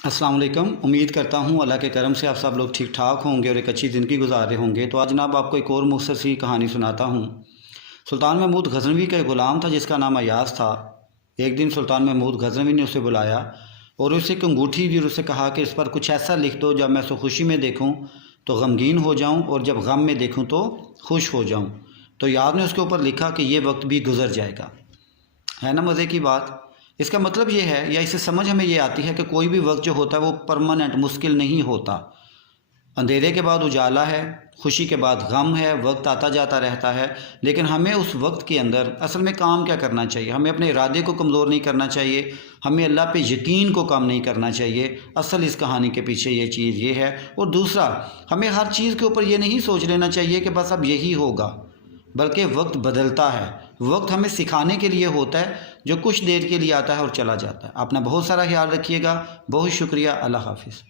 अस्सलाम वालेकुम। उम्मीद करता हूँ अल्लाह के करम से आप सब लोग ठीक ठाक होंगे और एक अच्छी ज़िंदगी गुजार रहे होंगे। तो आज जनाब आपको एक और मुख्तसर सी कहानी सुनाता हूँ। सुल्तान महमूद गज़नवी का एक ग़ुलाम था जिसका नाम अयाज़ था। एक दिन सुल्तान महमूद गज़नवी ने उसे बुलाया और उसे एक अंगूठी दी और उसे कहा कि इस पर कुछ ऐसा लिख दो जब मैं उसे खुशी में देखूँ तो गमगीन हो जाऊँ और जब गम में देखूँ तो खुश हो जाऊँ। तो यार ने उसके ऊपर लिखा कि ये वक्त भी गुज़र जाएगा। है ना मज़े की बात। इसका मतलब ये है या इसे समझ हमें ये आती है कि कोई भी वक्त जो होता है वो परमानेंट मुश्किल नहीं होता। अंधेरे के बाद उजाला है, खुशी के बाद गम है, वक्त आता जाता रहता है। लेकिन हमें उस वक्त के अंदर असल में काम क्या करना चाहिए? हमें अपने इरादे को कमज़ोर नहीं करना चाहिए, हमें अल्लाह पे यकीन को कम नहीं करना चाहिए। असल इस कहानी के पीछे ये चीज़ ये है। और दूसरा, हमें हर चीज़ के ऊपर ये नहीं सोच लेना चाहिए कि बस अब यही होगा, बल्कि वक्त बदलता है। वक्त हमें सिखाने के लिए होता है जो कुछ देर के लिए आता है और चला जाता है। अपना बहुत सारा ख्याल रखिएगा। बहुत शुक्रिया। अल्लाह हाफिज़।